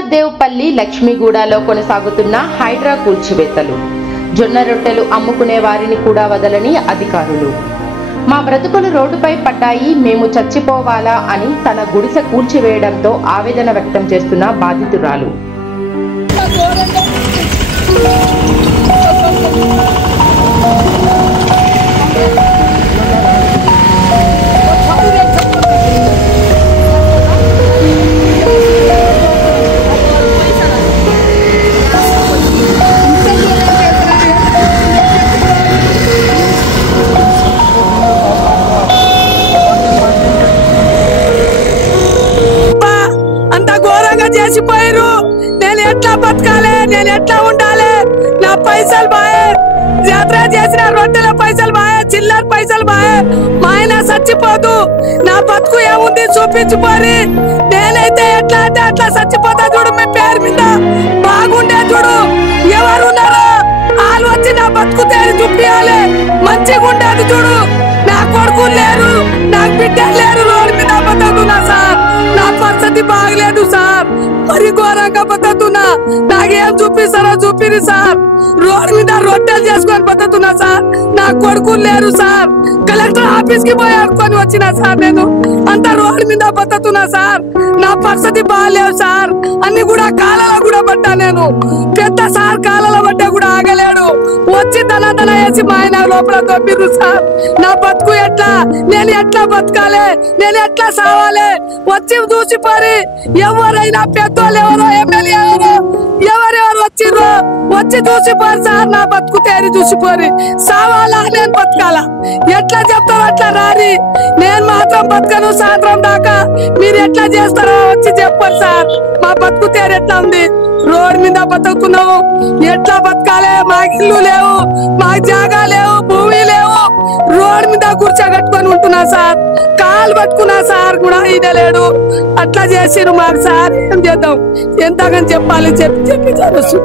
కేదార్దేవ్పల్లి లక్ష్మీగూడలో కొనసాగుతున్న హైడ్రా కూల్చివేతలు. జొన్న రొట్టెలు అమ్ముకునే వారిని కూడా వదలని అధికారులు. మా బ్రతుకులు రోడ్డుపై పడ్డాయి, మేము చచ్చిపోవాలా అని తన గుడిసె కూల్చివేయడంతో ఆవేదన వ్యక్తం చేస్తున్న బాధితురాలు. చేసిపోయారు. నేను ఎట్లా బతకాలి, నేను ఎట్లా ఉండాలి? నా పైసలు బాయే, జాతర చేసిన రొట్టెల పైసలు బాయే, చిల్లర పైసలు బాయే. మా ఆయన చచ్చిపోదు, నా బతుకు ఏముంది చూపించుకోరి. నేనైతే ఎట్లా అంటే అట్లా చచ్చిపోతా చూడు. మీ పేరు మీద బాగుండే చూడు. ఎవరు ఉన్నారో వాళ్ళు వచ్చి నా బతుకు తేరి చూపించాలి. మంచిగా ఉండేది చూడు. నా కొడుకు లేరు, నాకు బిడ్డ లేరు. రోడ్డు మీద బతుకుతున్నా సార్. నా పరిస్థితి బాగలేదు సార్. మరి ఘోరంగా బతుకుతున్నా. నాకేం చూపిస్తారో చూపిరి సార్. రోడ్డు మీద రొట్టెలు చేసుకొని బతుకుతున్నా సార్. నా కొడుకు లేరు సార్. కలెక్టర్ ఆఫీస్ కి పోయి ఆడుకొని వచ్చినా సార్. నేను అంత రోడ్డు మీద బతుకుతున్నా సార్. నా పరిస్థితి బాగలేవు సార్. అన్ని కూడా కాలలో కూడా పడ్డా. నేను పెద్ద సార్ కాలలో పడ్డా కూడా ఆగలేడు. వచ్చి తన వేసి మా ఆయన లోపల దొబ్బిరు సార్. నా బతుకు ఎట్లా, నేను ఎట్లా బతకాలి, నేను ఎట్లా సావాలి? వచ్చి చూసిపోరి. ఎవరైనా పెద్దోళ్ళు ఎవరో, ఎమ్మెల్యే ఎవరెవరు వచ్చిర్రు వచ్చి చూసిపోరు సార్. నా బతుకు తేరి చూసిపోరి. సావాలా నేను బతకాలా? ఎట్లా చెప్తారో అట్లా రారి. నేను మాత్రం బతకను సాయంత్రం దాకా. మీరు ఎట్లా చేస్తారో వచ్చి చెప్పారు సార్. మా బతుకు తేరు ఎట్లా ఉంది? రోడ్ మీద బతుకుతున్నావు, ఎట్లా బతకాలి? మాకు ఇల్లు లేవు, మాకు జాగా లేవు, భూమి లేవు. రోడ్ మీద కూర్చోగట్టుకొని ఉంటున్నా సార్. కాలు పట్టుకున్నా సార్ కూడా ఇదే లేడు. అట్లా చేసిరు మాకు సార్. ఏం చేద్దాం? ఎంతగాని చెప్పాలి? చెప్పి చదువు